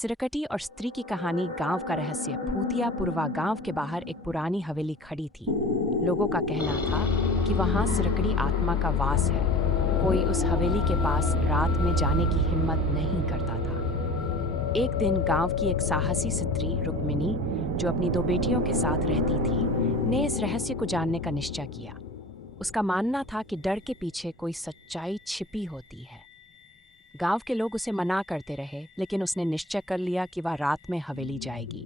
सिरकटी और स्त्री की कहानी। गांव का रहस्य। भूतियापुरवा गांव के बाहर एक पुरानी हवेली खड़ी थी। लोगों का कहना था कि वहां सिरकड़ी आत्मा का वास है। कोई उस हवेली के पास रात में जाने की हिम्मत नहीं करता था। एक दिन गांव की एक साहसी स्त्री रुक्मिणी, जो अपनी दो बेटियों के साथ रहती थी, ने इस रहस्य को जानने का निश्चय किया। उसका मानना था कि डर के पीछे कोई सच्चाई छिपी होती है। गांव के लोग उसे मना करते रहे, लेकिन उसने निश्चय कर लिया कि वह रात में हवेली जाएगी।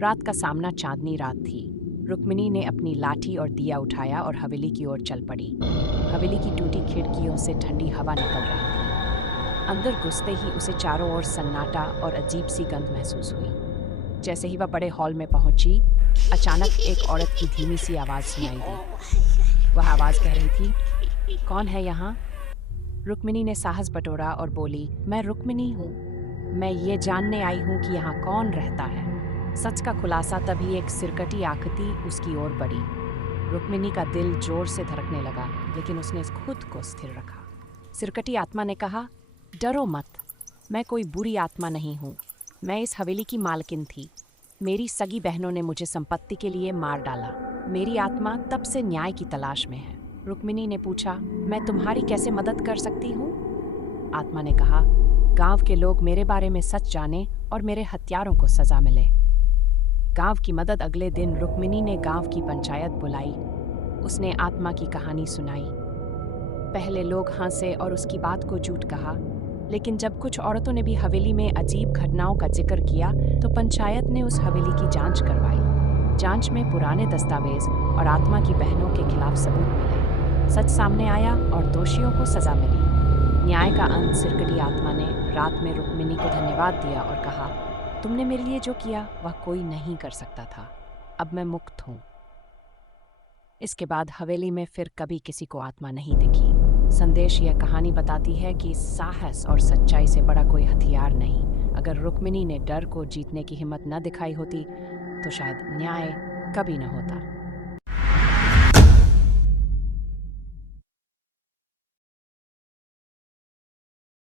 रात का सामना चांदनी रात थी। रुक्मिणी ने अपनी लाठी और दिया उठाया और हवेली की ओर चल पड़ी। हवेली की टूटी खिड़कियों से ठंडी हवा निकल रही थी। अंदर घुसते ही उसे चारों ओर सन्नाटा और अजीब सी गंध महसूस हुई। जैसे ही वह बड़े हॉल में पहुंची, अचानक एक औरत की धीमी सी आवाज सुनाई दी। वह आवाज कह रही थी, कौन है यहाँ? रुक्मिणी ने साहस बटोरा और बोली, मैं रुक्मिणी हूँ। मैं ये जानने आई हूँ कि यहाँ कौन रहता है। सच का खुलासा तभी एक सिरकटी आकृति उसकी ओर बढ़ी। रुक्मिणी का दिल जोर से धड़कने लगा, लेकिन उसने खुद को स्थिर रखा। सिरकटी आत्मा ने कहा, डरो मत, मैं कोई बुरी आत्मा नहीं हूँ। मैं इस हवेली की मालकिन थी। मेरी सगी बहनों ने मुझे संपत्ति के लिए मार डाला। मेरी आत्मा तब से न्याय की तलाश में है। रुक्मिणी ने पूछा, मैं तुम्हारी कैसे मदद कर सकती हूँ? आत्मा ने कहा, गांव के लोग मेरे बारे में सच जाने और मेरे हत्यारों को सजा मिले। गांव की मदद। अगले दिन रुक्मिणी ने गांव की पंचायत बुलाई। उसने आत्मा की कहानी सुनाई। पहले लोग हंसे और उसकी बात को झूठ कहा, लेकिन जब कुछ औरतों ने भी हवेली में अजीब घटनाओं का जिक्र किया, तो पंचायत ने उस हवेली की जांच करवाई। जांच में पुराने दस्तावेज और आत्मा की बहनों के खिलाफ सबूत मिले। सच सामने आया और दोषियों को सजा मिली। न्याय का अंत। सिरकटी आत्मा ने रात में रुक्मिणी को धन्यवाद दिया और कहा, तुमने मेरे लिए जो किया वह कोई नहीं कर सकता था। अब मैं मुक्त हूँ। इसके बाद हवेली में फिर कभी किसी को आत्मा नहीं दिखी। संदेश यह कहानी बताती है कि साहस और सच्चाई से बड़ा कोई हथियार नहीं। अगर रुक्मिणी ने डर को जीतने की हिम्मत न दिखाई होती, तो शायद न्याय कभी न होता।